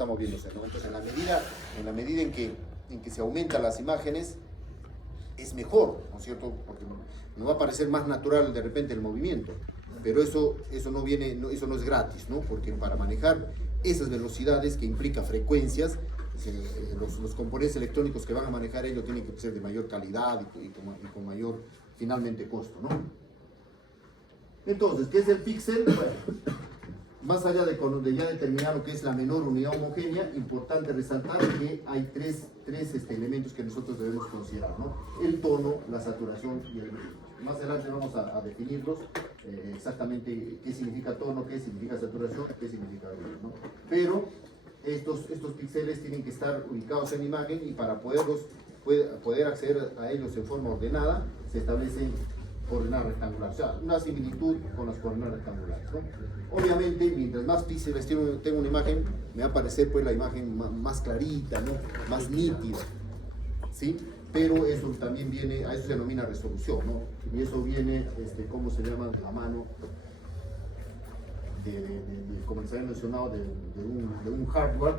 estamos viendo, ¿no? Entonces, en la medida en que se aumentan las imágenes, es mejor, ¿no es cierto? Porque nos va a parecer más natural de repente el movimiento, pero eso no viene, eso no es gratis, ¿no? Porque para manejar esas velocidades que implica frecuencias, los componentes electrónicos que van a manejar ellos tienen que ser de mayor calidad y con mayor, finalmente, costo, ¿no? Entonces, ¿qué es el píxel? Bueno, más allá de ya determinar lo que es la menor unidad homogénea, importante resaltar que hay tres elementos que nosotros debemos considerar, ¿no? El tono, la saturación y el brillo. Más adelante vamos a definirlos, exactamente qué significa tono, qué significa saturación, qué significa brillo, ¿no? Pero estos píxeles tienen que estar ubicados en imagen y para poder acceder a ellos en forma ordenada, se establecen coordenadas rectangulares, o sea, una similitud con las coordenadas rectangulares, ¿no? Obviamente, mientras más píxeles tengo una imagen, me va a parecer pues la imagen más clarita, ¿no? Más nítida, ¿sí? Pero eso también viene, a eso se denomina resolución, ¿no? Y eso viene, ¿cómo se llama? A mano, como les había mencionado, de un hardware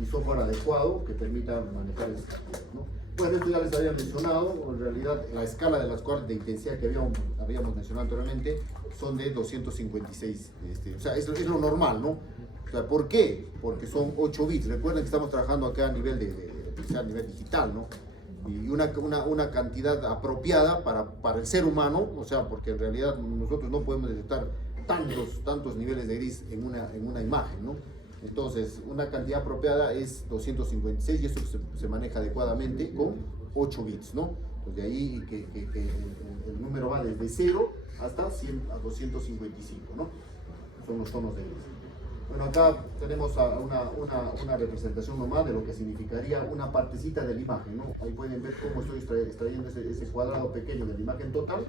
y software adecuado que permita manejar ese sistema, ¿no? Bueno, esto ya les había mencionado, en realidad la escala de las cuales de intensidad que habíamos mencionado anteriormente son de 256, o sea, es lo normal, ¿no? O sea, ¿por qué? Porque son 8 bits, recuerden que estamos trabajando acá a nivel a nivel digital, ¿no? Y una cantidad apropiada para el ser humano, o sea, porque en realidad nosotros no podemos detectar tantos niveles de gris en una imagen, ¿no? Entonces, una cantidad apropiada es 256 y eso se maneja adecuadamente con 8 bits, ¿no? Pues de ahí que el número va desde 0 hasta 100 a 255, ¿no? Son los tonos de gris. Bueno, acá tenemos una representación nomás de lo que significaría una partecita de la imagen, ¿no? Ahí pueden ver cómo estoy extrayendo ese cuadrado pequeño de la imagen total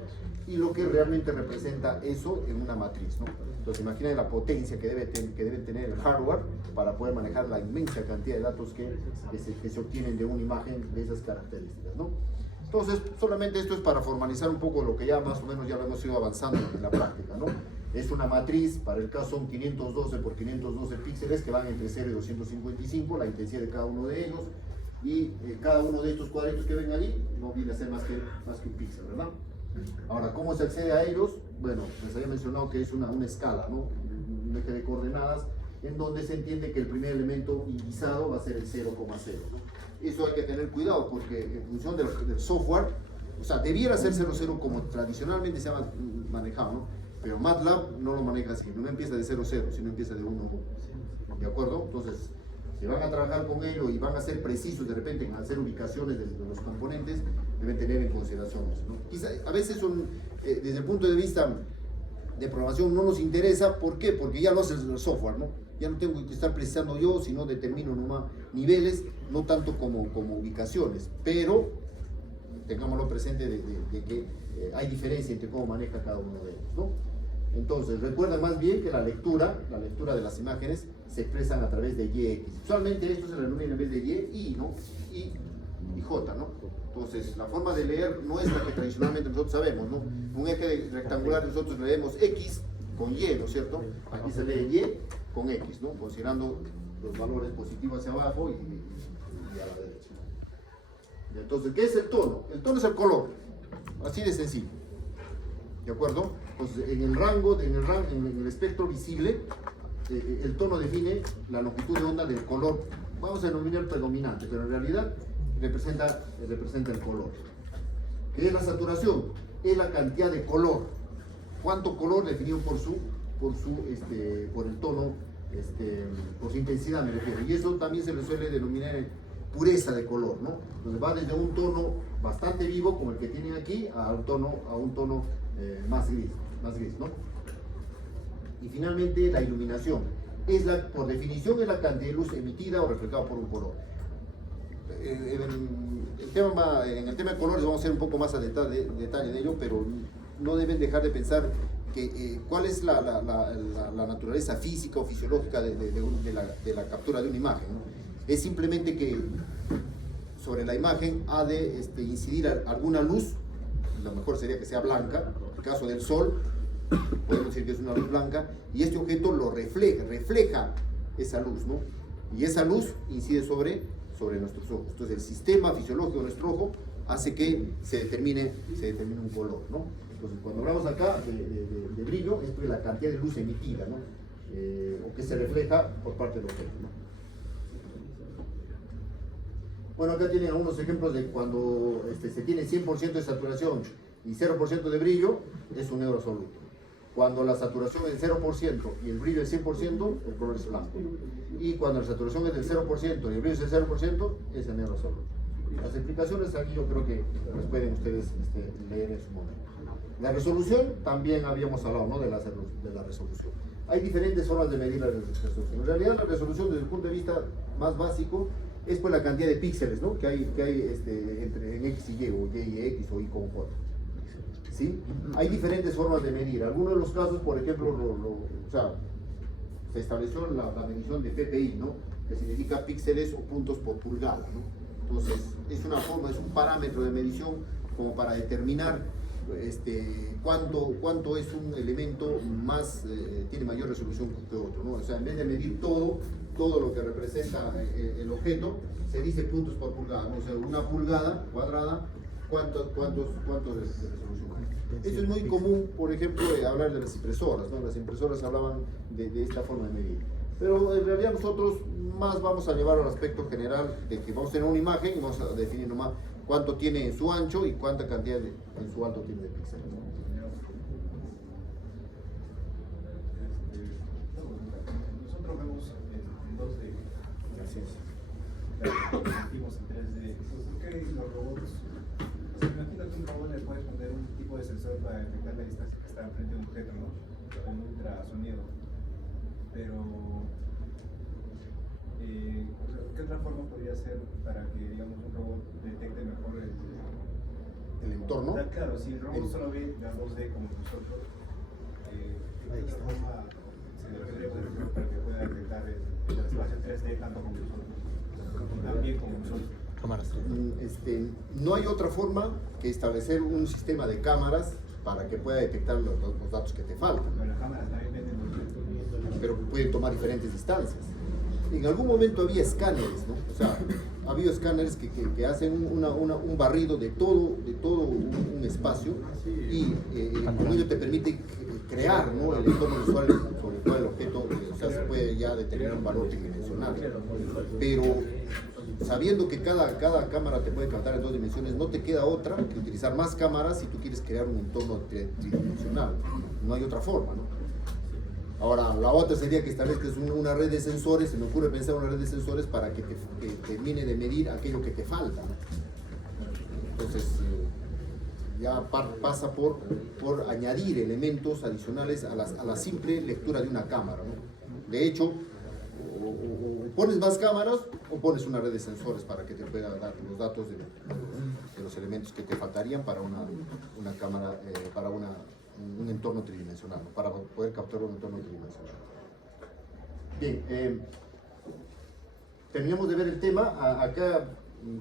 y lo que realmente representa eso en una matriz, ¿no? Entonces imaginen la potencia que debe tener el hardware para poder manejar la inmensa cantidad de datos que se obtienen de una imagen de esas características, ¿no? Entonces, solamente esto es para formalizar un poco lo que ya más o menos ya lo hemos ido avanzando en la práctica, ¿no? Es una matriz, para el caso son 512 por 512 píxeles que van entre 0 y 255, la intensidad de cada uno de ellos, y cada uno de estos cuadritos que ven allí no viene a ser más que un píxel, ¿verdad? Ahora, ¿cómo se accede a ellos? Bueno, les había mencionado que es una escala, ¿no? Un eje de coordenadas, en donde se entiende que el primer elemento indizado va a ser el 0,0, ¿no? Eso hay que tener cuidado porque en función del software, o sea, debiera ser 00 como tradicionalmente se ha manejado, ¿no? Pero MATLAB no lo maneja así, no empieza de 00, sino empieza de 1, ¿de acuerdo? Entonces, si van a trabajar con ello y van a ser precisos de repente en hacer ubicaciones de los componentes, deben tener en consideración eso, ¿no? Quizá a veces desde el punto de vista de programación no nos interesa, ¿por qué? Porque ya lo hace el software, ¿no? Ya no tengo que estar precisando yo, sino determino nomás niveles, no tanto como ubicaciones, pero tengámoslo presente de que hay diferencia entre cómo maneja cada uno de ellos, ¿no? Entonces, recuerda más bien que la lectura de las imágenes se expresan a través de YX. Usualmente esto se denomina en vez de Y, ¿no? Y J, ¿no? Entonces, la forma de leer no es la que tradicionalmente nosotros sabemos, ¿no? Un eje rectangular nosotros leemos X con Y, ¿no es cierto? Aquí se lee Y con X, ¿no? Considerando los valores positivos hacia abajo y a la derecha. Entonces, ¿qué es el tono? El tono es el color, así de sencillo, ¿de acuerdo? Entonces, en el espectro visible, el tono define la longitud de onda del color, vamos a denominar predominante, pero en realidad representa el color. ¿Qué es la saturación? Es la cantidad de color. ¿Cuánto color definido por el tono, por su intensidad me refiero? Y eso también se le suele denominar pureza de color, ¿no? Entonces va desde un tono bastante vivo, como el que tienen aquí, a un tono más gris, ¿no? Y finalmente la iluminación. Por definición es la cantidad de luz emitida o reflejada por un color. En el tema de colores vamos a hacer un poco más a detalle de ello, pero no deben dejar de pensar que cuál es la naturaleza física o fisiológica de la captura de una imagen, ¿no? Es simplemente que sobre la imagen ha de incidir alguna luz, lo mejor sería que sea blanca, en el caso del sol, podemos decir que es una luz blanca, y este objeto lo refleja esa luz, ¿no? Y esa luz incide sobre nuestros ojos. Entonces el sistema fisiológico de nuestro ojo hace que se determine un color, ¿no? Entonces cuando hablamos acá de brillo, esto es la cantidad de luz emitida, ¿no? O que se refleja por parte del objeto, ¿no? Bueno, acá tienen algunos ejemplos de cuando se tiene 100% de saturación y 0% de brillo, es un negro absoluto. Cuando la saturación es del 0% y el brillo es 100%, el color es blanco. Y cuando la saturación es del 0% y el brillo es del 0%, es el negro absoluto. Las explicaciones aquí yo creo que las pueden ustedes leer en su momento. La resolución, también habíamos hablado, ¿no?, de la resolución. Hay diferentes formas de medir la resolución. En realidad la resolución desde el punto de vista más básico es pues la cantidad de píxeles, ¿no?, que hay entre en X y Y, o Y y X, o Y con J. ¿Sí? Hay diferentes formas de medir. Algunos de los casos, por ejemplo, o sea, se estableció la medición de PPI, ¿no?, que significa píxeles o puntos por pulgada, ¿no? Entonces, es una forma, es un parámetro de medición como para determinar cuánto es un elemento más, tiene mayor resolución que otro, ¿no? O sea, en vez de medir todo lo que representa el objeto, se dice puntos por pulgada, ¿no? O sea, una pulgada cuadrada, ¿cuántos de resolución hay? Eso es muy común, por ejemplo, hablar de las impresoras, ¿no? Las impresoras hablaban de esta forma de medir. Pero en realidad nosotros más vamos a llevar al aspecto general de que vamos a tener una imagen y vamos a definir nomás cuánto tiene en su ancho y cuánta cantidad en su alto tiene de píxeles. Nosotros vemos en 2D. Gracias. Vimos en 3D. ¿Por qué los robots? Se imagina que un robot le puedes poner un tipo de sensor para detectar la distancia que está frente a un objeto, ¿no? Con ultrasonido. Pero, ¿qué otra forma podría ser para que, digamos, un robot detecte mejor el entorno? Claro, si el robot solo ve la 2D como nosotros, ¿qué otra forma se le podría poner para que pueda detectar el espacio 3D tanto como nosotros? También como nosotros. No hay otra forma que establecer un sistema de cámaras para que pueda detectar los datos que te faltan. Pero las cámaras también venden pero pueden tomar diferentes distancias. En algún momento había escáneres, ¿no? O sea, ha habido escáneres que hacen un barrido de todo un espacio y con ello te permite crear, ¿no?, el entorno visual sobre el cual el objeto, o sea, se puede ya determinar un valor tridimensional. Pero sabiendo que cada cámara te puede captar en 2 dimensiones, no te queda otra que utilizar más cámaras si tú quieres crear un entorno tridimensional. No hay otra forma, ¿no? Ahora, la otra sería que establezcas una red de sensores, se me ocurre pensar una red de sensores para que termine de medir aquello que te falta, ¿no? Entonces, ya pasa por añadir elementos adicionales a la simple lectura de una cámara, ¿no? De hecho, o pones más cámaras o pones una red de sensores para que te pueda dar los datos de los elementos que te faltarían para una cámara, para un entorno tridimensional, ¿no?, para poder capturar un entorno tridimensional. Bien, terminamos de ver el tema. Acá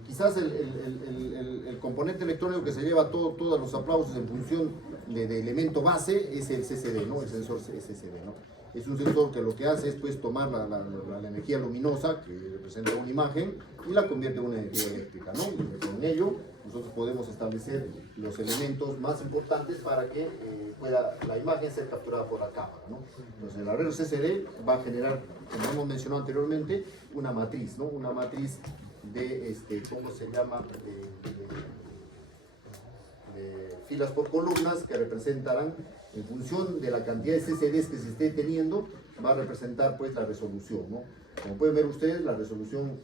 quizás el componente electrónico que se lleva todos los aplausos en función de elemento base es el CCD, ¿no?, el sensor CCD, ¿no? Es un sensor que lo que hace es pues tomar la energía luminosa que representa una imagen y la convierte en una energía eléctrica, ¿no? Y con ello nosotros podemos establecer los elementos más importantes para que pueda la imagen ser capturada por la cámara, ¿no? Entonces el arreglo CCD va a generar, como hemos mencionado anteriormente, una matriz, ¿no? Una matriz de, ¿cómo se llama?, de filas por columnas que representarán, en función de la cantidad de CCDs que se esté teniendo, va a representar pues la resolución, ¿no? Como pueden ver ustedes, la resolución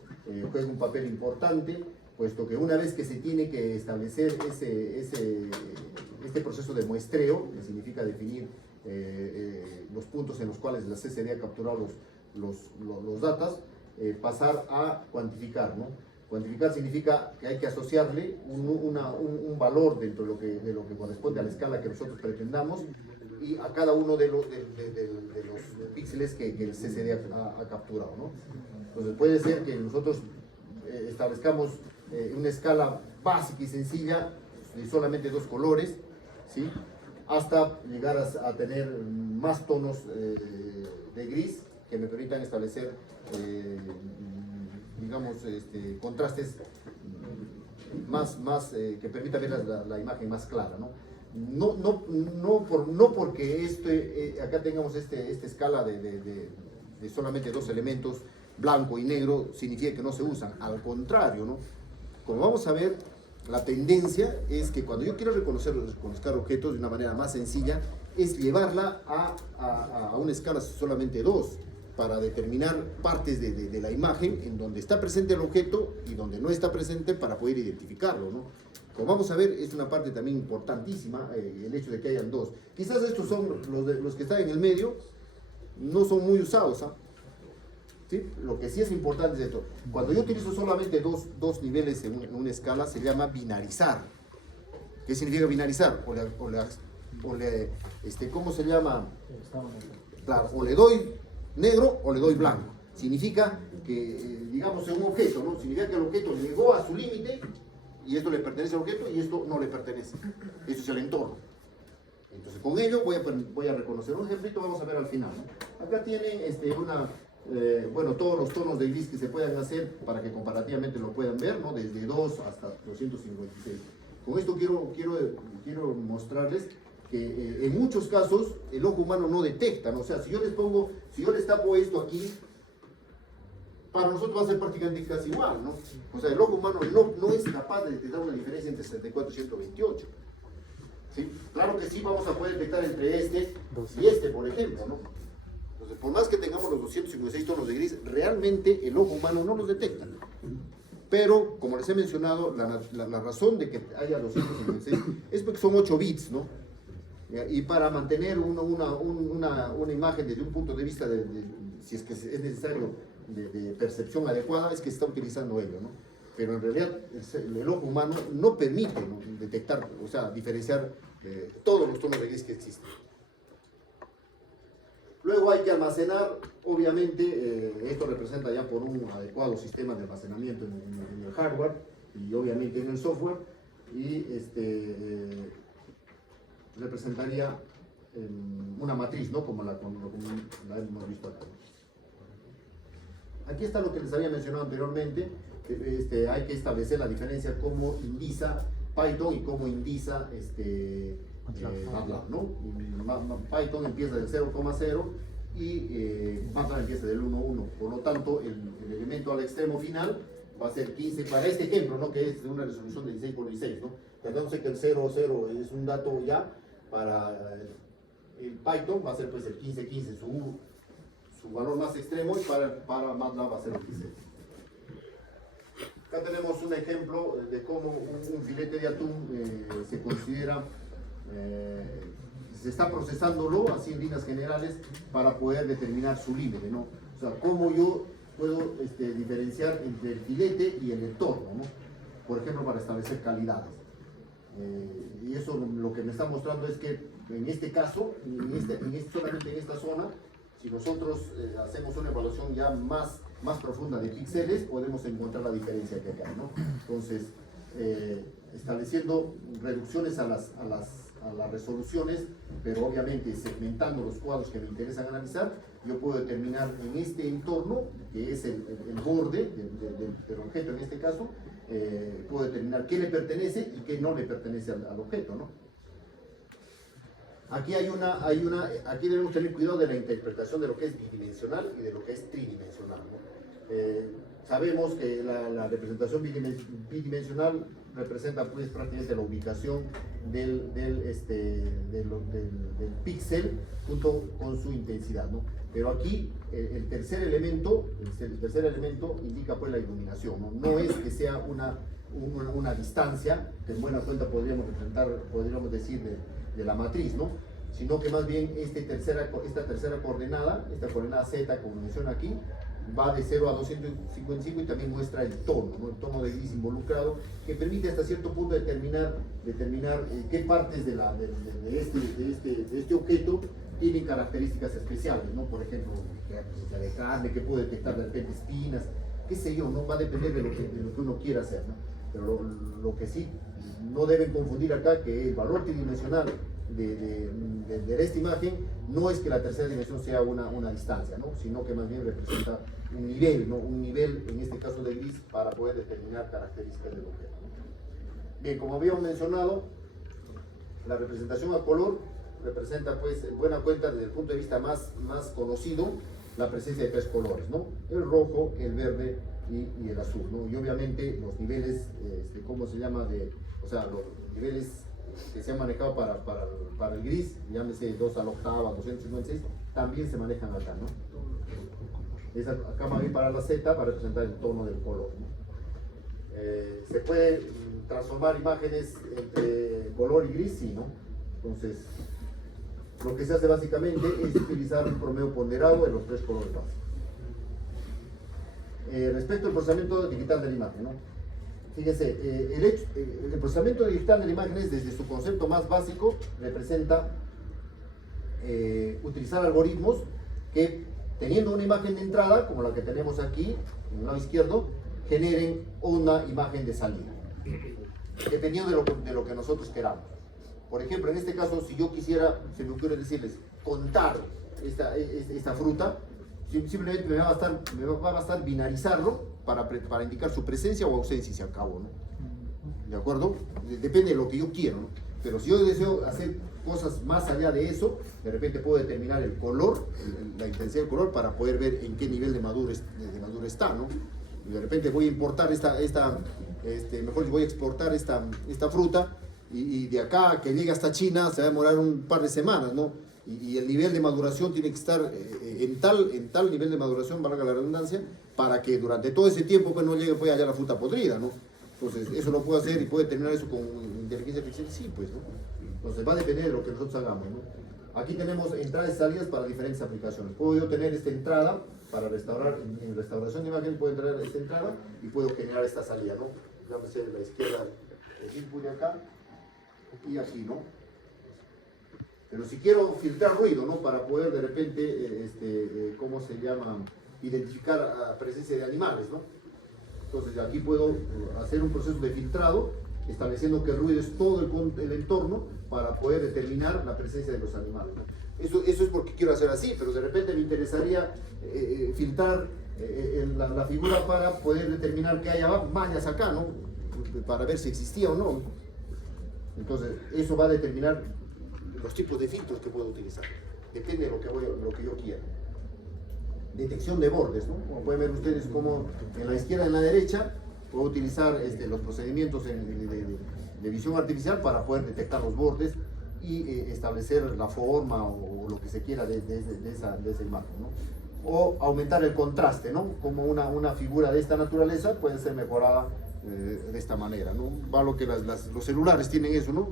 juega un papel importante, puesto que una vez que se tiene que establecer este proceso de muestreo, que significa definir los puntos en los cuales la CCD ha capturado los datos, pasar a cuantificar, ¿no? Cuantificar significa que hay que asociarle un valor dentro de lo que corresponde a la escala que nosotros pretendamos y a cada uno de los píxeles que el CCD ha capturado, ¿no? Entonces puede ser que nosotros establezcamos una escala básica y sencilla de solamente 2 colores, ¿sí?, hasta llegar a tener más tonos de gris que me permitan establecer, digamos, contrastes más que permita ver la imagen más clara, ¿no? No porque acá tengamos esta escala de solamente dos elementos, blanco y negro, significa que no se usan, al contrario, ¿no? Como vamos a ver, la tendencia es que cuando yo quiero reconocer objetos de una manera más sencilla, es llevarla a una escala solamente 2, para determinar partes de la imagen en donde está presente el objeto y donde no está presente para poder identificarlo, ¿no? Como vamos a ver, es una parte también importantísima el hecho de que hayan dos. Quizás estos son los que están en el medio, no son muy usados, ¿ah? ¿Sí? Lo que sí es importante es esto. Cuando yo utilizo solamente dos niveles en una escala, se llama binarizar. ¿Qué significa binarizar? ¿Cómo se llama? Claro, o le doy negro o le doy blanco. Significa que, digamos, en un objeto, ¿no? Significa que el objeto llegó a su límite y esto le pertenece al objeto y esto no le pertenece. Eso es el entorno. Entonces, con ello voy a reconocer un ejemplito, vamos a ver al final, ¿no? Acá tienen bueno, todos los tonos de gris que se puedan hacer para que comparativamente lo puedan ver, ¿no? Desde 2 hasta 256. Con esto quiero mostrarles que en muchos casos el ojo humano no detecta, ¿no? O sea, si yo les tapo esto aquí, para nosotros va a ser prácticamente casi igual, ¿no? O sea, el ojo humano no es capaz de detectar una diferencia entre 64 y 128. ¿Sí? Claro que sí vamos a poder detectar entre este y este, por ejemplo, ¿no? Entonces, por más que tengamos los 256 tonos de gris, realmente el ojo humano no los detecta. Pero, como les he mencionado, la razón de que haya 256 es porque son 8 bits, ¿no? Y para mantener una imagen desde un punto de vista, si es que es necesario, de percepción adecuada, es que se está utilizando ello, ¿no? Pero en realidad el ojo humano no permite, ¿no?, detectar, o sea, diferenciar todos los tonos de gris que existen. Luego hay que almacenar, obviamente, esto representa ya por un adecuado sistema de almacenamiento en el hardware y obviamente en el software, y representaría una matriz, ¿no?, como la hemos visto acá. Aquí está lo que les había mencionado anteriormente, que hay que establecer la diferencia cómo indiza Python y cómo indiza MATLAB, ¿no? Python empieza del 0,0 y MATLAB empieza del 1,1. Por lo tanto, el elemento al extremo final va a ser 15, para este ejemplo, ¿no?, que es de una resolución de 16 por 16, ¿no? Tratándose que el 0,0 es un dato ya, para el Python va a ser pues el 15,15, su valor más extremo, y para MATLAB va a ser el 16. Acá tenemos un ejemplo de cómo un filete de atún se considera, se está procesándolo así en líneas generales para poder determinar su límite, ¿no? O sea, cómo yo puedo diferenciar entre el filete y el entorno, ¿no? Por ejemplo, para establecer calidades. Y eso lo que me está mostrando es que en este caso, solamente en esta zona, si nosotros hacemos una evaluación ya más profunda de píxeles, podemos encontrar la diferencia que acá, ¿no? Entonces, estableciendo reducciones a las resoluciones, pero obviamente segmentando los cuadros que me interesan analizar, yo puedo determinar en este entorno, que es el borde del objeto en este caso, puedo determinar qué le pertenece y qué no le pertenece al objeto, ¿no? Aquí aquí debemos tener cuidado de la interpretación de lo que es bidimensional y de lo que es tridimensional, ¿no? Sabemos que la representación bidimensional representa pues prácticamente la ubicación del píxel junto con su intensidad, ¿no? Pero aquí el tercer elemento indica pues la iluminación, ¿no? No es que sea una distancia, que en buena cuenta podríamos decir de la matriz, ¿no? Sino que más bien esta tercera coordenada, esta coordenada z, como menciona aquí, va de 0 a 255 y también muestra el tono, ¿no?, el tono de gris involucrado, que permite hasta cierto punto determinar qué partes de este objeto tienen características especiales, ¿no? Por ejemplo, que de carne, que puede detectar de repente espinas, qué sé yo, ¿no? Va a depender de lo que uno quiera hacer, ¿no? Pero lo que sí no deben confundir acá, que el valor tridimensional de esta imagen no es que la tercera dimensión sea una distancia, ¿no? Sino que más bien representa un nivel, ¿no? Un nivel, en este caso de gris, para poder determinar características del objeto, ¿no? Bien, como habíamos mencionado, la representación a color representa, pues, en buena cuenta, desde el punto de vista más conocido, la presencia de tres colores, ¿no? El rojo, el verde y el azul, ¿no? Y obviamente los niveles, ¿cómo se llama? O sea, los niveles que se han manejado para el gris, llámese 2 a la octava, 256, también se manejan acá, ¿no? Acá más bien para la Z, para representar el tono del color, ¿no? Se puede transformar imágenes entre color y gris, sí, ¿no? Entonces, lo que se hace básicamente es utilizar un promedio ponderado de los tres colores básicos. Respecto al procesamiento digital de la imagen, ¿no? Fíjense, el procesamiento digital de la imagen es, desde su concepto más básico, representa utilizar algoritmos que, teniendo una imagen de entrada, como la que tenemos aquí, en el lado izquierdo, generen una imagen de salida, dependiendo de lo que nosotros queramos. Por ejemplo, en este caso, si yo quisiera, se me ocurre decirles, contar esta fruta, simplemente me va a bastar binarizarlo para indicar su presencia o ausencia, y se acabó, ¿no? ¿De acuerdo? Depende de lo que yo quiero, ¿no? Pero si yo deseo hacer cosas más allá de eso, de repente puedo determinar el color, la intensidad del color, para poder ver en qué nivel de madurez está, ¿no? Y de repente voy a importar mejor voy a exportar esta fruta, y de acá a que llegue hasta China se va a demorar un par de semanas, ¿no? Y el nivel de maduración tiene que estar en tal nivel de maduración, valga la redundancia, para que durante todo ese tiempo pues no llegue pues allá la fruta podrida, ¿no? Entonces, eso lo puedo hacer y puede terminar eso con inteligencia artificial, sí, pues, ¿no? Entonces, va a depender de lo que nosotros hagamos, ¿no? Aquí tenemos entradas y salidas para diferentes aplicaciones. Puedo yo tener esta entrada para restaurar, en restauración de imagen puedo entrar esta entrada y puedo generar esta salida, ¿no? Llámese la izquierda, el input de acá y aquí, ¿no? Pero si quiero filtrar ruido, ¿no? Para poder de repente, ¿cómo se llama? Identificar a presencia de animales, ¿no? Entonces aquí puedo hacer un proceso de filtrado, estableciendo que el ruido es todo el entorno, para poder determinar la presencia de los animales, ¿no? Eso es porque quiero hacer así, pero de repente me interesaría filtrar la figura para poder determinar que haya mallas acá, ¿no? Para ver si existía o no. Entonces, eso va a determinar los tipos de filtros que puedo utilizar. Depende de lo que yo quiera. Detección de bordes, ¿no? Como pueden ver ustedes, como en la izquierda y en la derecha, puedo utilizar los procedimientos de visión artificial para poder detectar los bordes y establecer la forma o lo que se quiera de esa imagen, ¿no? O aumentar el contraste, ¿no? Como una figura de esta naturaleza puede ser mejorada de esta manera, ¿no? Va lo que los celulares tienen eso, ¿no?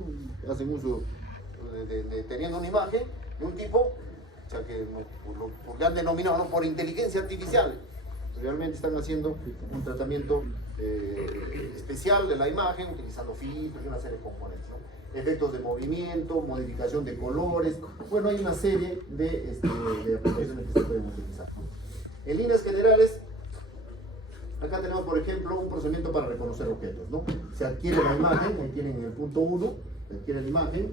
Hacen uso teniendo una imagen de un tipo, o sea, que lo han denominado, ¿no? Por inteligencia artificial. Realmente están haciendo un tratamiento especial de la imagen, utilizando filtros y una serie de componentes, ¿no? Efectos de movimiento, modificación de colores. Bueno, hay una serie de aplicaciones que se pueden utilizar, ¿no? En líneas generales, acá tenemos, por ejemplo, un procedimiento para reconocer objetos, ¿no? Se adquiere la imagen, ahí tienen en el punto 1, se adquiere la imagen.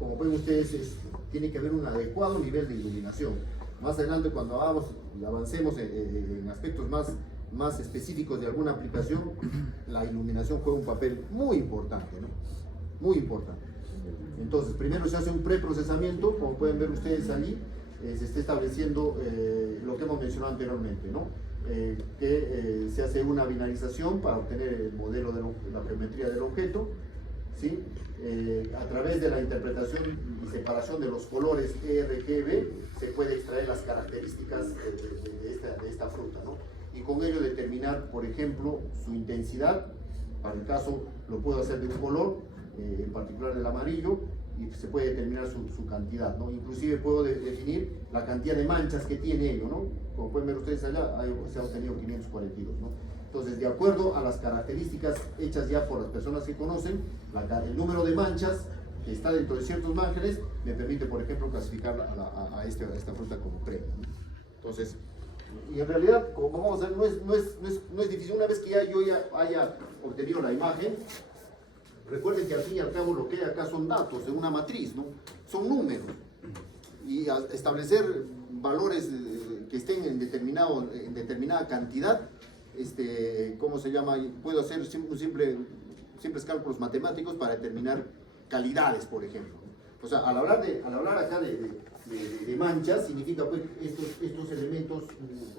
Como ven ustedes, tiene que haber un adecuado nivel de iluminación. Más adelante, cuando avancemos en aspectos más específicos de alguna aplicación, la iluminación juega un papel muy importante, ¿no? Muy importante. Entonces, primero se hace un preprocesamiento, como pueden ver ustedes allí, se está estableciendo lo que hemos mencionado anteriormente, ¿no? Se hace una binarización para obtener el modelo de la geometría del objeto, ¿sí? A través de la interpretación y separación de los colores RGB se puede extraer las características de esta fruta, ¿no? Y con ello determinar, por ejemplo, su intensidad. Para el caso lo puedo hacer de un color, en particular del amarillo, y se puede determinar su cantidad, ¿no? Inclusive puedo definir la cantidad de manchas que tiene ello, ¿no? Como pueden ver ustedes allá, se ha obtenido 542, ¿no? Entonces, de acuerdo a las características hechas ya por las personas que conocen, el número de manchas que está dentro de ciertos márgenes me permite, por ejemplo, clasificar a esta fruta como premio, ¿no? Entonces, y en realidad, como vamos a ver, no es difícil. Una vez que yo haya obtenido la imagen, Recuerden que al fin y al cabo lo que hay acá son datos de una matriz, ¿no? Son números. Y establecer valores que estén en determinada cantidad, ¿cómo se llama? Puedo hacer simples cálculos matemáticos para determinar calidades, por ejemplo. O sea, al hablar acá de manchas, significa pues estos elementos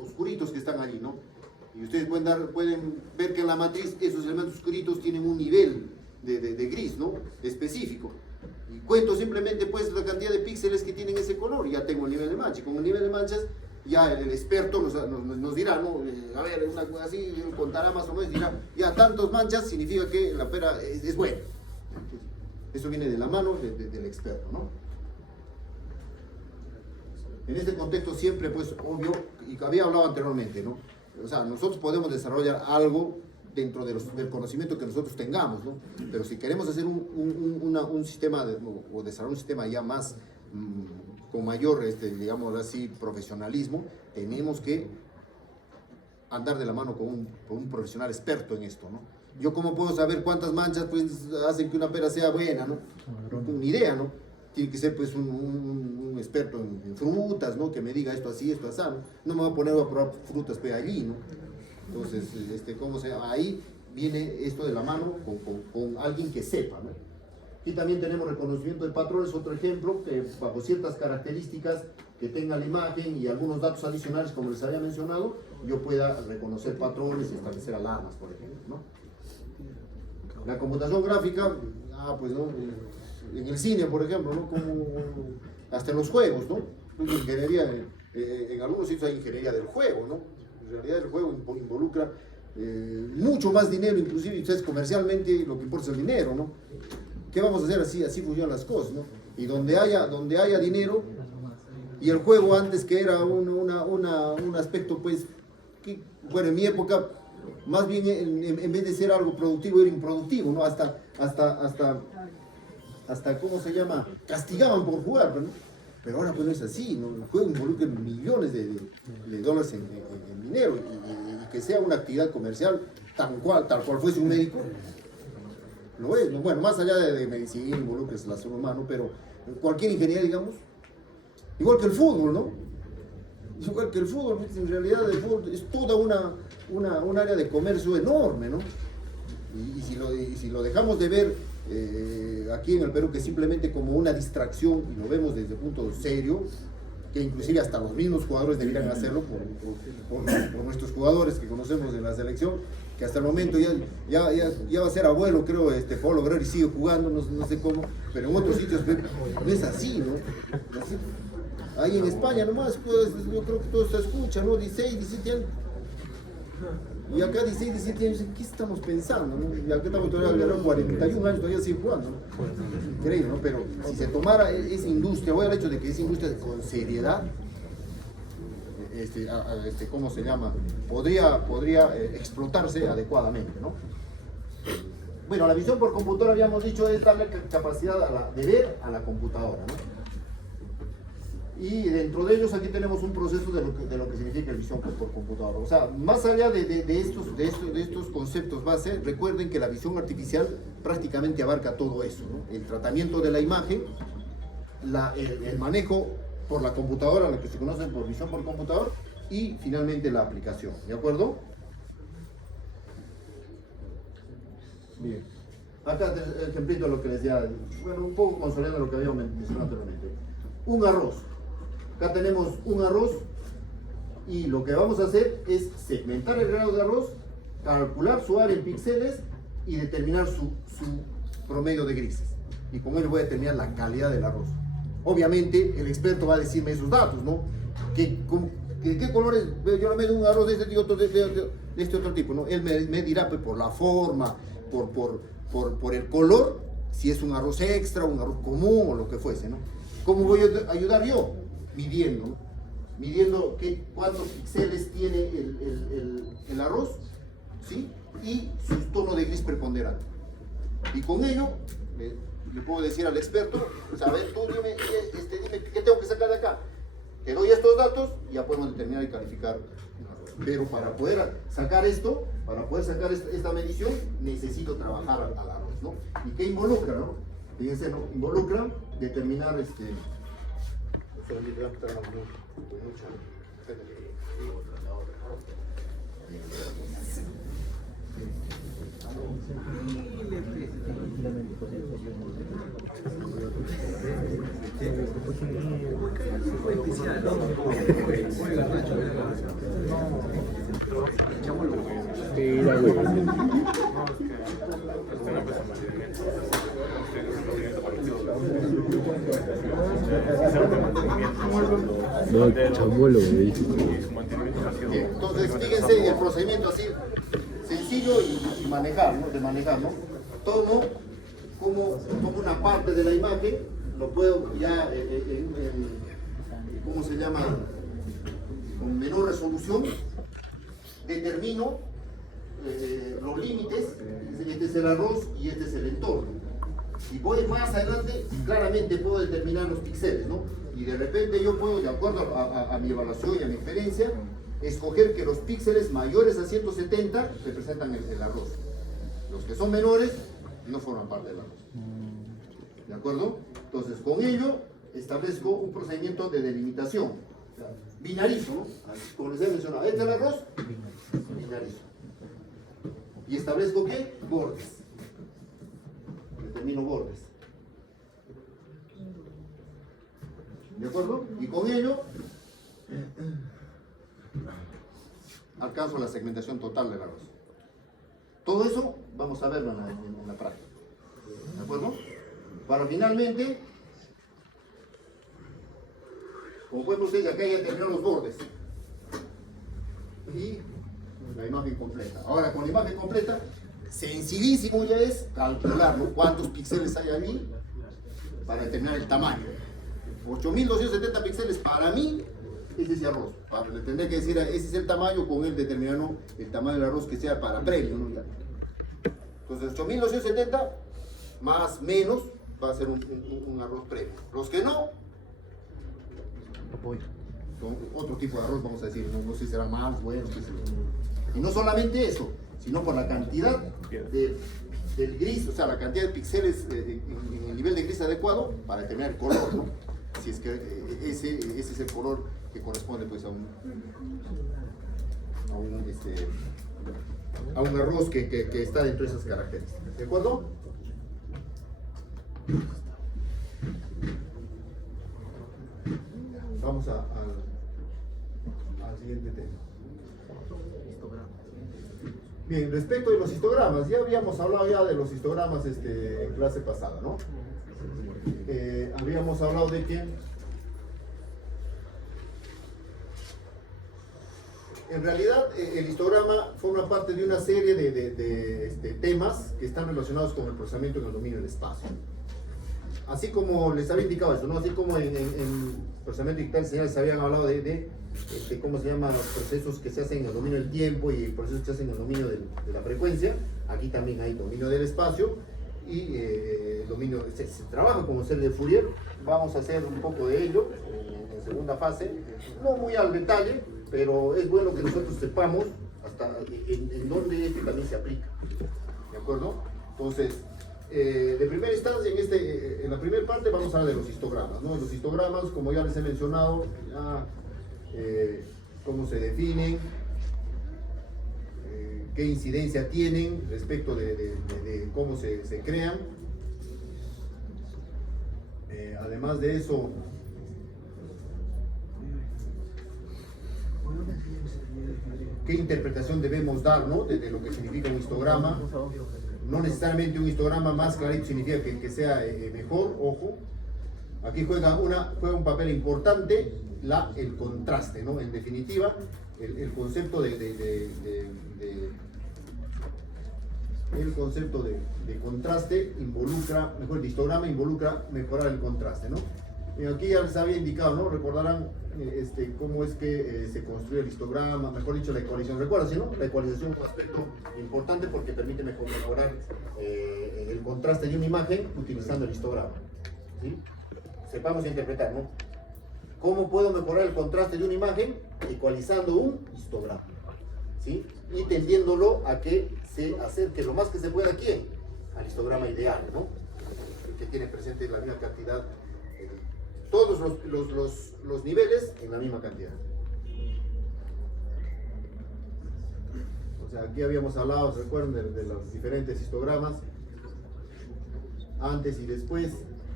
oscuritos que están ahí, ¿no? Y ustedes pueden ver que en la matriz esos elementos oscuritos tienen un nivel de gris, ¿no? Específico. Y cuento simplemente pues la cantidad de píxeles que tienen ese color y ya tengo el nivel de mancha. Y con el nivel de manchas ya el experto nos dirá, ¿no? A ver, una cosa así, contará más o menos, dirá, ya tantos manchas significa que la pera es buena. Eso viene de la mano del experto, ¿no? En este contexto siempre, pues, obvio, y había hablado anteriormente, ¿no? O sea, nosotros podemos desarrollar algo dentro del conocimiento que nosotros tengamos, ¿no? Pero si queremos hacer un sistema, o desarrollar un sistema ya más, con mayor, digamos así, profesionalismo, tenemos que andar de la mano con un profesional experto en esto, ¿no? Yo cómo puedo saber cuántas manchas pues hacen que una pera sea buena, ¿no? No tengo ni idea, ¿no? Tiene que ser pues un experto en frutas, ¿no? Que me diga esto así, esto así, ¿no? No me voy a poner a probar frutas pues allí, ¿no? Entonces, ¿cómo se llama? Ahí viene esto de la mano con alguien que sepa, ¿no? Y también tenemos reconocimiento de patrones, otro ejemplo, que bajo ciertas características que tenga la imagen y algunos datos adicionales, como les había mencionado, yo pueda reconocer patrones y establecer alarmas, por ejemplo, ¿no? La computación gráfica, pues no, en el cine, por ejemplo, ¿no? Como hasta en los juegos, ¿no? Pues, ingeniería, en algunos sitios hay ingeniería del juego, ¿no? En realidad el juego involucra mucho más dinero, inclusive ustedes comercialmente lo que importa es el dinero, ¿no? ¿Qué vamos a hacer así? Así funcionan las cosas, ¿no? Y donde haya dinero, y el juego antes que era un aspecto, pues, que, bueno, en mi época, más bien en vez de ser algo productivo, era improductivo, ¿no? Hasta ¿cómo se llama? Castigaban por jugar, ¿no? Pero ahora pues no es así, ¿no? El juego involucra millones de dólares en dinero, y que sea una actividad comercial tal cual fuese un médico, lo es, ¿no? Bueno, más allá de medicina, involucra la salud humana, pero cualquier ingeniería, digamos, igual que el fútbol, ¿no? Igual que el fútbol, en realidad el fútbol es toda un área de comercio enorme, ¿no? Y si lo dejamos de ver aquí en el Perú, que simplemente como una distracción, y lo vemos desde punto serio, que inclusive hasta los mismos jugadores deberían hacerlo por nuestros jugadores que conocemos en la selección, que hasta el momento ya va a ser abuelo, creo, Pablo Guerrero, y sigue jugando, no sé cómo, pero en otros sitios no es así, ¿no? Ahí en España nomás, pues, yo creo que todo se escucha, ¿no? 16, 17 años. Y acá 16, 17 años, ¿qué estamos pensando? ¿No? Y acá estamos todavía 41 años, todavía sigue jugando, ¿no? Increíble, ¿no? Pero si se tomara esa industria, voy al hecho de que esa industria con seriedad, ¿cómo se llama? Podría explotarse adecuadamente, ¿no? Bueno, la visión por computadora, habíamos dicho, es darle capacidad de ver a la computadora, ¿no? Y dentro de ellos aquí tenemos un proceso de lo que significa la visión por computadora. O sea, más allá de estos conceptos base, recuerden que la visión artificial prácticamente abarca todo eso, ¿no? El tratamiento de la imagen, el manejo por la computadora, lo que se conoce por visión por computador, y finalmente la aplicación, ¿de acuerdo? Bien. Acá el ejemplito de lo que les decía, bueno, un poco consolidando lo que habíamos mencionado anteriormente. Un arroz. Acá tenemos un arroz y lo que vamos a hacer es segmentar el grano de arroz, calcular su área en píxeles y determinar su promedio de grises. Y con ello voy a determinar la calidad del arroz. Obviamente el experto va a decirme esos datos, ¿no? ¿De qué colores? Yo le meto un arroz de este y otro de este otro tipo, ¿no? Él me dirá pues, por la forma, por el color, si es un arroz extra, un arroz común o lo que fuese, ¿no? ¿Cómo voy a ayudar yo? Midiendo cuántos píxeles tiene el arroz, ¿sí? Y su tono de gris preponderante. Y con ello le puedo decir al experto, pues, a ver, tú dime, ¿qué tengo que sacar de acá? Te doy estos datos y ya podemos determinar y calificar. Pero para poder sacar esto, para poder sacar esta medición, necesito trabajar al arroz, ¿no? ¿Y qué involucra, no? Fíjense, ¿no? Involucra determinar Entonces, fíjense el procedimiento así sencillo y manejar, ¿no? De manejar, ¿no? Tomo una parte de la imagen, lo puedo ya ¿cómo se llama? Con menor resolución, determino los límites, este es el arroz y este es el entorno. Y voy más adelante, claramente puedo determinar los píxeles, ¿no? Y de repente yo puedo, de acuerdo a mi evaluación y a mi experiencia, escoger que los píxeles mayores a 170 representan el arroz. Los que son menores no forman parte del arroz. ¿De acuerdo? Entonces, con ello establezco un procedimiento de delimitación. O sea, binarizo, ¿no? Como les he mencionado, este es el arroz, binarizo. Y establezco ¿qué? Bordes. Determino bordes. ¿De acuerdo? Y con ello alcanzo la segmentación total del arroz. Todo eso vamos a verlo en la práctica. ¿De acuerdo? Para finalmente, como pueden ver ustedes, acá ya terminaron los bordes. Y la imagen completa. Ahora, con la imagen completa, sencillísimo ya es calcular, ¿no? Cuántos píxeles hay allí para determinar el tamaño. 8270 píxeles para mí es ese arroz. Le tendré que decir, ese es el tamaño, con él determinando el tamaño del arroz que sea para premio, ¿no? Entonces 8270 más menos va a ser un arroz premio. Los que no, son otro tipo de arroz, vamos a decir, no sé si será más bueno. Y no solamente eso, sino por la cantidad del gris, o sea, la cantidad de píxeles en el nivel de gris adecuado para determinar el color, ¿no? Si es que ese es el color que corresponde pues a un arroz que está dentro de esas características. ¿De acuerdo? Vamos al siguiente tema. Bien, respecto de los histogramas, ya habíamos hablado ya de los histogramas en clase pasada, ¿no? Habíamos hablado de que en realidad el histograma forma parte de una serie de temas que están relacionados con el procesamiento en el dominio del espacio. Así como les había indicado eso, ¿no? Así como en procesamiento digital de señales se habían hablado de cómo se llaman los procesos que se hacen en el dominio del tiempo y procesos que se hacen en el dominio de la frecuencia, aquí también hay dominio del espacio y el dominio, se trabaja como serie de Fourier. Vamos a hacer un poco de ello en segunda fase, no muy al detalle, pero es bueno que nosotros sepamos hasta en dónde esto también se aplica. ¿De acuerdo? Entonces, de primera instancia, en la primera parte vamos a hablar de los histogramas, ¿no? Los histogramas, como ya les he mencionado, cómo se definen, qué incidencia tienen respecto de cómo se crean. Además de eso, qué interpretación debemos dar, ¿no? de lo que significa un histograma. No necesariamente un histograma más clarito significa que sea mejor, ojo. Aquí juega un papel importante el contraste, ¿no? En definitiva, el concepto de contraste involucra, mejor el histograma involucra mejorar el contraste, ¿no? Aquí ya les había indicado, ¿no? Recordarán cómo es que se construye el histograma, mejor dicho, la ecualización. Recuerden, ¿no? La ecualización es un aspecto importante porque permite mejorar el contraste de una imagen utilizando el histograma, ¿sí? Sepamos interpretar, ¿no? ¿Cómo puedo mejorar el contraste de una imagen? Ecualizando un histograma, ¿sí? Y tendiéndolo a que se acerque lo más que se pueda a quién, al histograma ideal, ¿no? El que tiene presente la misma cantidad, todos los niveles en la misma cantidad. O sea, aquí habíamos hablado, ¿se recuerdan? De los diferentes histogramas, antes y después,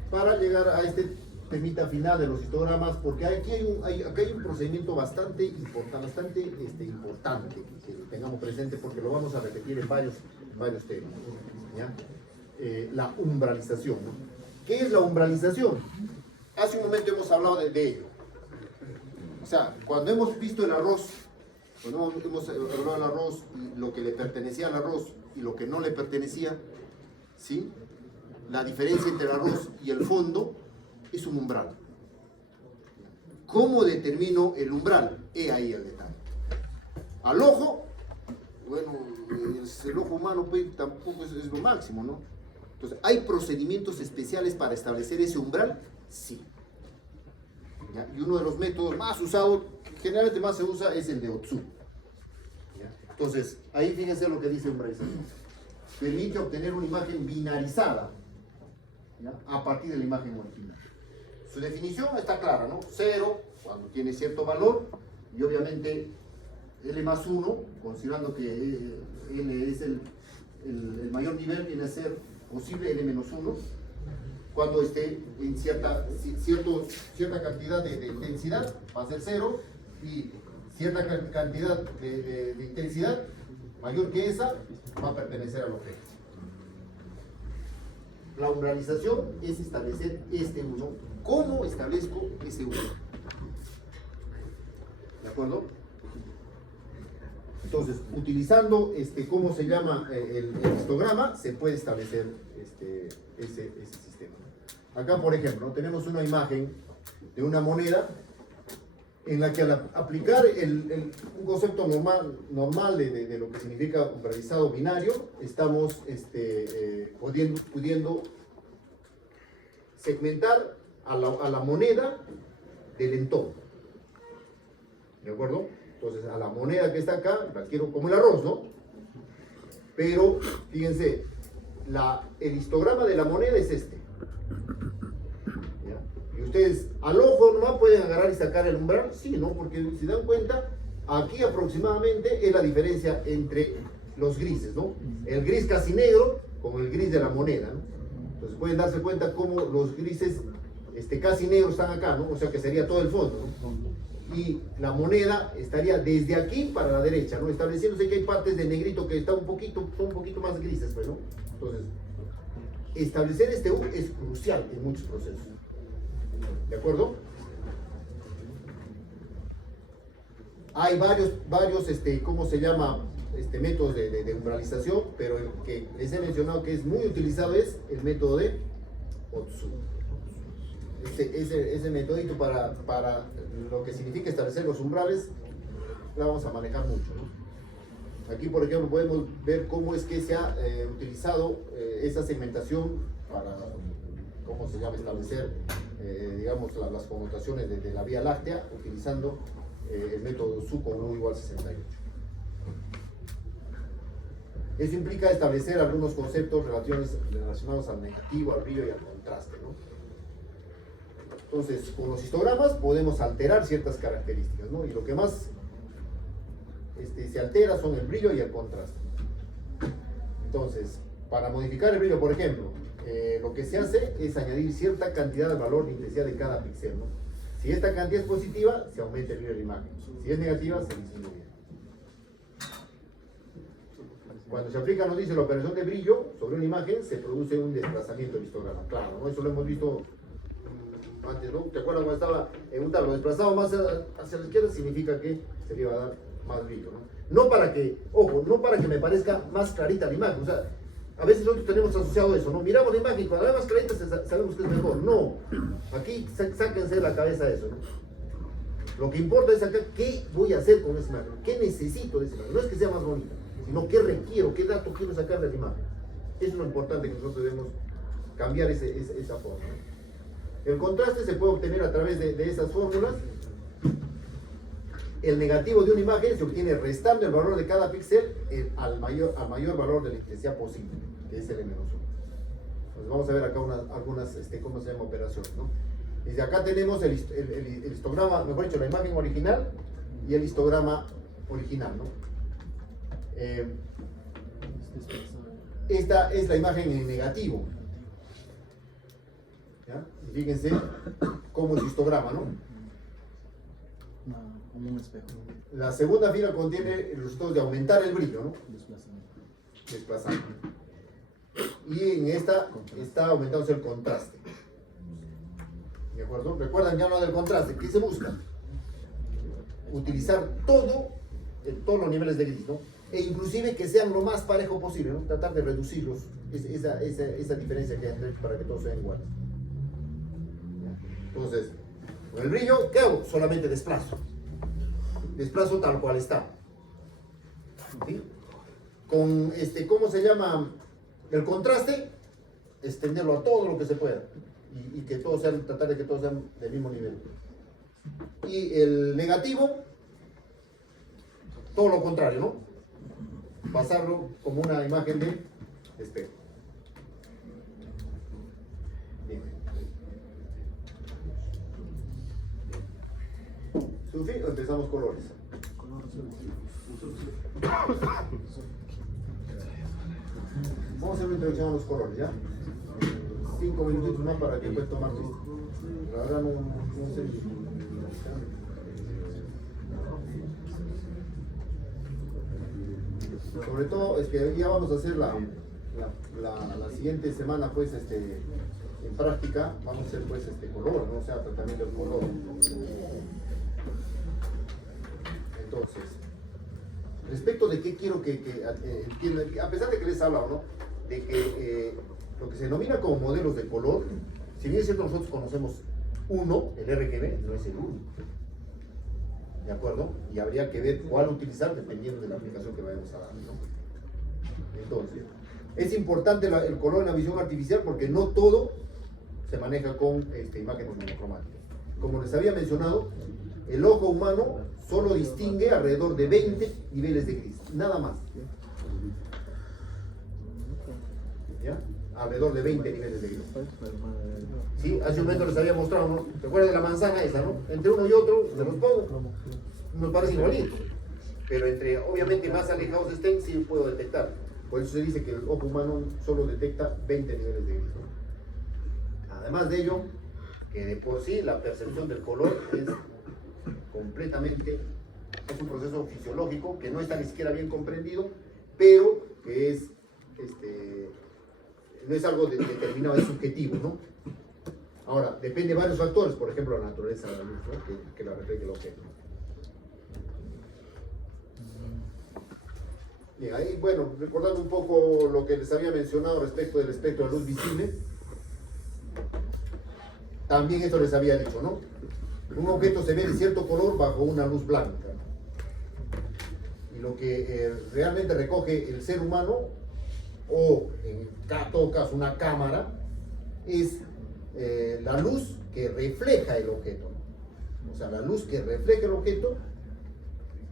para llegar a este temita final de los histogramas, porque aquí hay un procedimiento bastante importante que tengamos presente, porque lo vamos a repetir en varios temas, ¿ya? La umbralización, ¿no? ¿Qué es la umbralización? Hace un momento hemos hablado de ello. O sea, cuando hemos visto el arroz, cuando hemos hablado del arroz, y lo que le pertenecía al arroz y lo que no le pertenecía, ¿sí? La diferencia entre el arroz y el fondo es un umbral. ¿Cómo determino el umbral? He ahí el detalle. Al ojo, bueno, el ojo humano pues, tampoco es lo máximo, ¿no? Entonces, ¿hay procedimientos especiales para establecer ese umbral? Sí. ¿Ya? Y uno de los métodos más usados, generalmente más se usa, es el de Otsu. ¿Ya? Entonces, ahí fíjense lo que dice umbralización. Permite obtener una imagen binarizada, ¿ya? A partir de la imagen original. Su definición está clara, ¿no? 0, cuando tiene cierto valor, y obviamente L más 1, considerando que L es el mayor nivel, viene a ser posible L menos 1, cuando esté en cierta cantidad de intensidad, va a ser 0, y cierta cantidad de intensidad mayor que esa, va a pertenecer al objeto. La umbralización es establecer este 1. ¿Cómo establezco ese 1? ¿De acuerdo? Entonces, utilizando ¿cómo se llama? El histograma, se puede establecer ese sistema. Acá, por ejemplo, tenemos una imagen de una moneda en la que al aplicar un concepto normal de lo que significa umbralizado binario, estamos pudiendo segmentar a la moneda del entorno. ¿De acuerdo? Entonces, a la moneda que está acá, la quiero como el arroz, ¿no? Pero, fíjense, el histograma de la moneda es este. ¿Ya? Y ustedes, al ojo nomás pueden agarrar y sacar el umbral, sí, ¿no? Porque si dan cuenta, aquí aproximadamente es la diferencia entre los grises, ¿no? El gris casi negro con el gris de la moneda, ¿no? Entonces pueden darse cuenta cómo los grises casi negros están acá, ¿no? O sea que sería todo el fondo, ¿no? Y la moneda estaría desde aquí para la derecha, ¿no? Estableciéndose que hay partes de negrito que son un poquito más grises, pues, ¿no? Entonces, establecer este U es crucial en muchos procesos. ¿De acuerdo? Hay varios ¿cómo se llama? Métodos de umbralización, pero el que les he mencionado que es muy utilizado es el método de Otsu. Ese metodito para lo que significa establecer los umbrales, la vamos a manejar mucho, ¿no? Aquí, por ejemplo, podemos ver cómo es que se ha utilizado esa segmentación para, ¿cómo se llama?, establecer, digamos, las connotaciones de la Vía Láctea, utilizando el método SU con U igual 68. Eso implica establecer algunos conceptos relacionados al negativo, al brillo y al contraste, ¿no? Entonces, con los histogramas podemos alterar ciertas características, ¿no? Y lo que más se altera son el brillo y el contraste. Entonces, para modificar el brillo, por ejemplo, lo que se hace es añadir cierta cantidad de valor de intensidad de cada píxel, ¿no? Si esta cantidad es positiva, se aumenta el brillo de la imagen. Si es negativa, se disminuye. Cuando se aplica, nos dice la operación de brillo sobre una imagen, se produce un desplazamiento del histograma. Claro, ¿no? Eso lo hemos visto antes, ¿no? ¿Te acuerdas cuando estaba en un tablo desplazado más hacia la izquierda? Significa que se le va a dar más brillo, ¿no? No para que, ojo, no para que me parezca más clarita la imagen. O sea, a veces nosotros tenemos asociado eso, ¿no? Miramos la imagen y cuando la ve más clarita sabemos que es mejor. No, aquí sáquense de la cabeza eso, ¿no? Lo que importa es acá, ¿qué voy a hacer con esa imagen? ¿Qué necesito de esa imagen? No es que sea más bonita, sino qué requiero, qué dato quiero sacar de la imagen. Eso es lo importante que nosotros debemos cambiar esa forma, ¿no? El contraste se puede obtener a través de esas fórmulas. El negativo de una imagen se obtiene restando el valor de cada píxel al mayor valor de la intensidad posible, que es el M-1. Pues vamos a ver acá algunas, ¿cómo se llama? Operaciones, ¿no? Desde acá tenemos el histograma, mejor dicho, la imagen original y el histograma original, ¿no? Esta es la imagen en negativo. ¿Ya? Y fíjense cómo es el histograma, ¿no? Como un espejo. La segunda fila contiene los resultados de aumentar el brillo, ¿no? Desplazando. Y en esta está aumentándose el contraste. ¿De acuerdo? Recuerdan ya no del contraste. ¿Qué se busca? Utilizar todos los niveles de gris, ¿no? E inclusive que sean lo más parejo posible, ¿no? Tratar de reducirlos, esa diferencia que hay entre ellos para que todos sean iguales. Entonces, con el brillo, ¿qué hago? Solamente desplazo. Desplazo tal cual está. ¿Sí? Con ¿cómo se llama? El contraste, extenderlo a todo lo que se pueda. Y que todos sean, tratar de que todos sean del mismo nivel. Y el negativo, todo lo contrario, ¿no? Pasarlo como una imagen de espejo. Bien. Sufi, empezamos colores. Vamos a hacer una introducción a los colores, ¿ya? 5 minutitos más para que puedas tomar listo. La verdad no sé. Sobre todo es que ya vamos a hacer la siguiente semana, pues, en práctica, vamos a hacer, pues, color, ¿no? O sea, tratamiento del color. Entonces, respecto de qué quiero que entiendan, a pesar de que les he hablado, ¿no? De que lo que se denomina como modelos de color, si bien es cierto, nosotros conocemos uno, el RGB, no es el único. ¿De acuerdo? Y habría que ver cuál utilizar dependiendo de la aplicación que vayamos a dar, ¿no? Entonces, es importante el color en la visión artificial porque no todo se maneja con imágenes monocromáticas. Como les había mencionado, el ojo humano solo distingue alrededor de 20 niveles de gris, nada más. ¿Ya? Alrededor de 20 niveles de gris. ¿Sí? Hace un momento les había mostrado, ¿no? ¿Recuerdan de la manzana esa, no? Entre uno y otro, se los pongo, nos parece igualito. Pero entre, obviamente, más alejados estén, sí puedo detectar. Por eso se dice que el ojo humano solo detecta 20 niveles de gris, ¿no? Además de ello, que de por sí la percepción del color es un proceso fisiológico que no está ni siquiera bien comprendido, pero que es, no es algo determinado, es subjetivo, ¿no? Ahora, depende de varios factores, por ejemplo, la naturaleza de la luz, ¿no? que la refleja el objeto. Bien, ahí, bueno, recordando un poco lo que les había mencionado respecto del espectro de luz visible, también esto les había dicho, ¿no? Un objeto se ve de cierto color bajo una luz blanca. Y lo que realmente recoge el ser humano, o en todo caso una cámara, es la luz que refleja el objeto, ¿no? O sea, la luz que refleja el objeto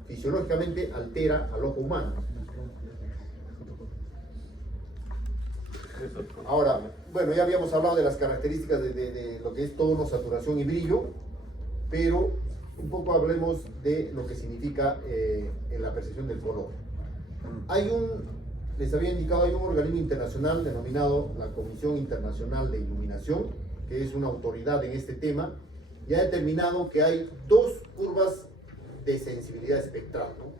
fisiológicamente altera al ojo humano. Ahora, bueno, ya habíamos hablado de las características de lo que es tono, saturación y brillo, pero un poco hablemos de lo que significa en la percepción del color. Les había indicado, hay un organismo internacional denominado la Comisión Internacional de Iluminación, que es una autoridad en este tema, y ha determinado que hay dos curvas de sensibilidad espectral, ¿no?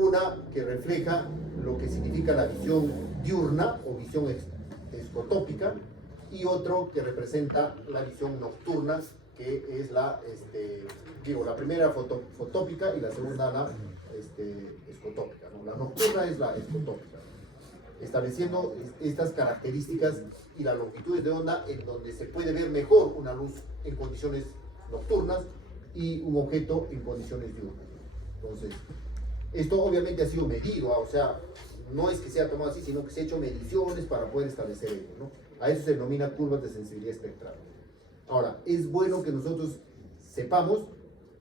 Una que refleja lo que significa la visión diurna o visión escotópica, y otro que representa la visión nocturna, que es la primera fotópica y la segunda la escotópica, ¿no? La nocturna es la escotópica, estableciendo estas características y las longitudes de onda en donde se puede ver mejor una luz en condiciones nocturnas y un objeto en condiciones diurnas. Entonces, esto obviamente ha sido medido, o sea, no es que sea tomado así, sino que se ha hecho mediciones para poder establecer ello, ¿no? A eso se denomina curvas de sensibilidad espectral. Ahora, es bueno que nosotros sepamos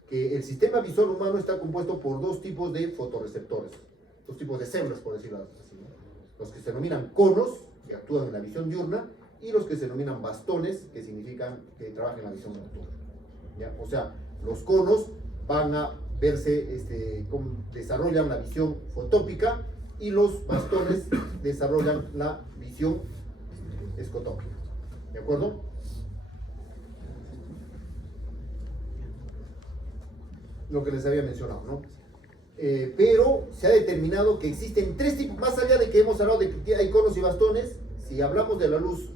que el sistema visual humano está compuesto por dos tipos de fotorreceptores, dos tipos de células, por decirlo así, ¿no? Los que se denominan conos, que actúan en la visión diurna, y los que se denominan bastones, que significan que trabajan en la visión nocturna, ¿ya? O sea, los conos van a verse, desarrollan la visión fotópica, y los bastones desarrollan la visión escotópica. ¿De acuerdo? Lo que les había mencionado, ¿no? Pero se ha determinado que existen tres tipos, más allá de que hemos hablado de que hay conos y bastones, si hablamos de la luz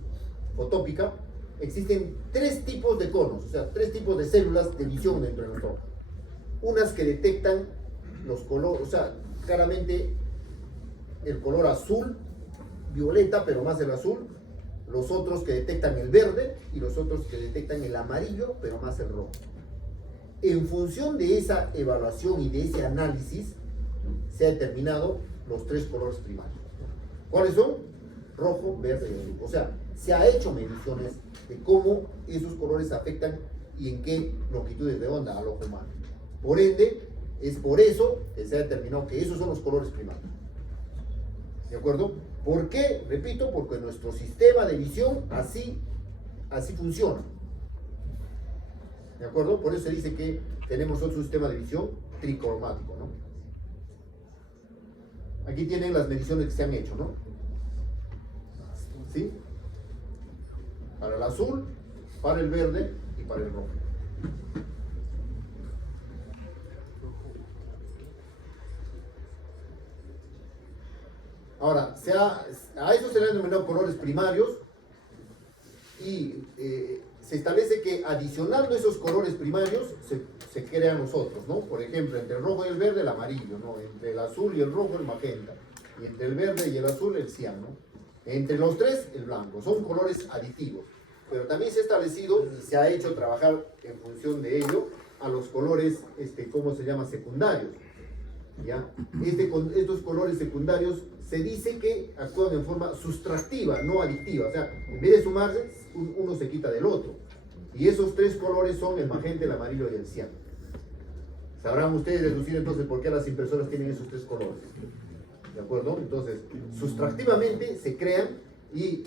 fotópica, existen tres tipos de conos, o sea, tres tipos de células de visión dentro de nuestro ojo. Unas que detectan los colores, o sea, claramente el color azul, violeta, pero más el azul, los otros que detectan el verde y los otros que detectan el amarillo, pero más el rojo. En función de esa evaluación y de ese análisis, se ha determinado los tres colores primarios. ¿Cuáles son? Rojo, verde y azul. O sea, se ha hecho mediciones de cómo esos colores afectan y en qué longitudes de onda al ojo humano. Por ende, es por eso que se ha determinado que esos son los colores primarios. ¿De acuerdo? ¿Por qué? Repito, porque nuestro sistema de visión así funciona. ¿De acuerdo? Por eso se dice que tenemos otro sistema de visión tricromático, ¿no? Aquí tienen las mediciones que se han hecho, ¿no? ¿Sí? Para el azul, para el verde y para el rojo. Ahora, a eso se le han denominado colores primarios y se establece que adicionando esos colores primarios se crean los otros, ¿no? Por ejemplo, entre el rojo y el verde el amarillo, ¿no? Entre el azul y el rojo el magenta, y entre el verde y el azul el cian, ¿no? Entre los tres el blanco. Son colores aditivos, pero también se ha establecido y se ha hecho trabajar en función de ello a los colores, ¿cómo se llama? Secundarios, ¿ya? Estos colores secundarios se dice que actúan en forma sustractiva, no adictiva. O sea, en vez de sumarse, uno se quita del otro. Y esos tres colores son el magenta, el amarillo y el cian. Sabrán ustedes deducir entonces por qué las impresoras tienen esos tres colores. ¿De acuerdo? Entonces, sustractivamente se crean y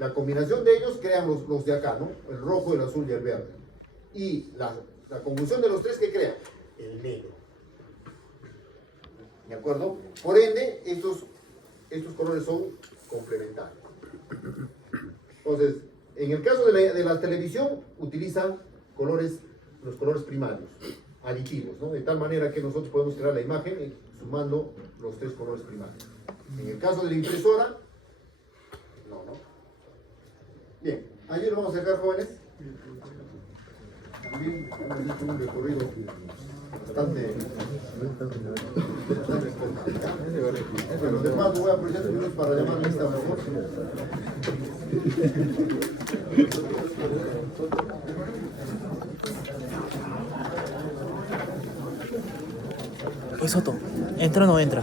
la combinación de ellos crean los de acá, ¿no? El rojo, el azul y el verde. Y la conjunción de los tres, ¿qué crea? El negro. ¿De acuerdo? Por ende, estos colores son complementarios. Entonces, en el caso de la televisión, utilizan los colores primarios, aditivos, ¿no? De tal manera que nosotros podemos crear la imagen sumando los tres colores primarios. En el caso de la impresora, no. Bien, allí lo vamos a dejar, jóvenes. También hemos hecho un recorrido bastante importante. Bueno, además voy a aprovechar estos minutos para llamar a esta mejor. Oye, Soto, ¿entra o no entra?